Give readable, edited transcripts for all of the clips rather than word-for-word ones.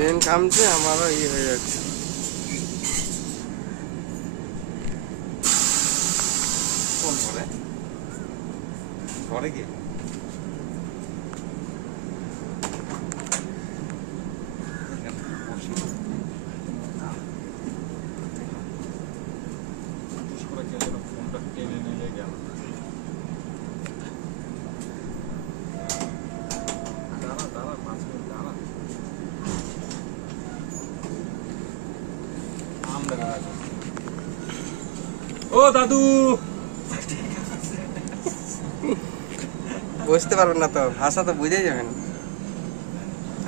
Train থামছে, আমারও ইয়ে হয়ে যাচ্ছে। কোন ঘরে? ঘরে কি? ফোনটা টেনে নিয়ে গেল। দাঁড়া দাঁড়া 5 মিনিট দাঁড়া। ও দাদু বুঝতে পারবেন না তো, ভাষা তো বুঝেই যাবেন।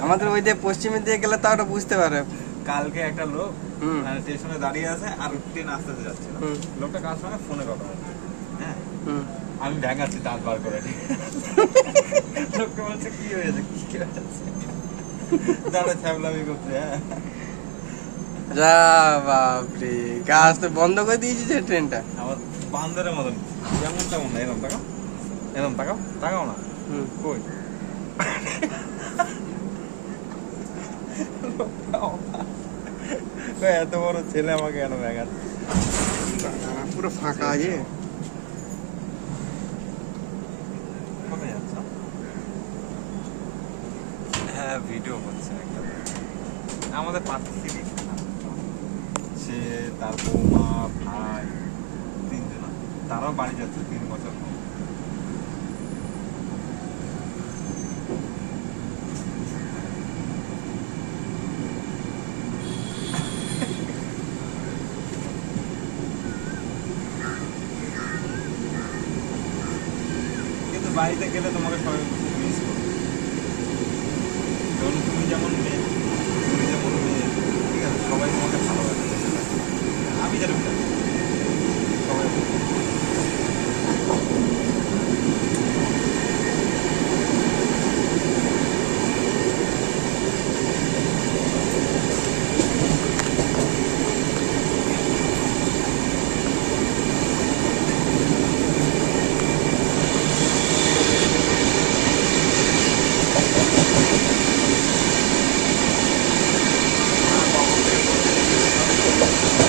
আমাদের ওই দিয়ে পশ্চিমের দিয়ে গেলে তাও ওটা বুঝতে পারে। কালকে একটা লোক হুম স্টেশনে দাঁড়িয়ে আছে আর ট্রেন আসতে যাচ্ছে না। হুম লোকটা কার সঙ্গে ফোনে কথা বলছে। হ্যাঁ হুম। আমি ভ্যাঙাচ্ছি দাঁত বার করে। লোকটা বলছে কি হয়েছে কি হয়েছে, দাঁড়া ছ্যাবলামি করছে। হ্যাঁ যা বাপরে, গাছ তো বন্ধ করে দিয়েছি যে ট্রেনটা। আমার বান্দরের মতন যেমন তেমন না, এরকম তাকাও, এরকম তাকাও, তাকাও না। হুম। কই এত বড় ছেলে আমাকে কেন ভ্যাঙাচ্ছে? পুরো ফাঁকা আছে। কোথায় যাচ্ছ? হ্যাঁ ভিডিও করছে একটা, আমাদের পাশে সিটি, সে তার বৌমা ভাই 3 জন, তারাও বাড়ি যাচ্ছে 3 বছর পর। কিন্তু বাড়িতে গেলে তোমাকে সবাই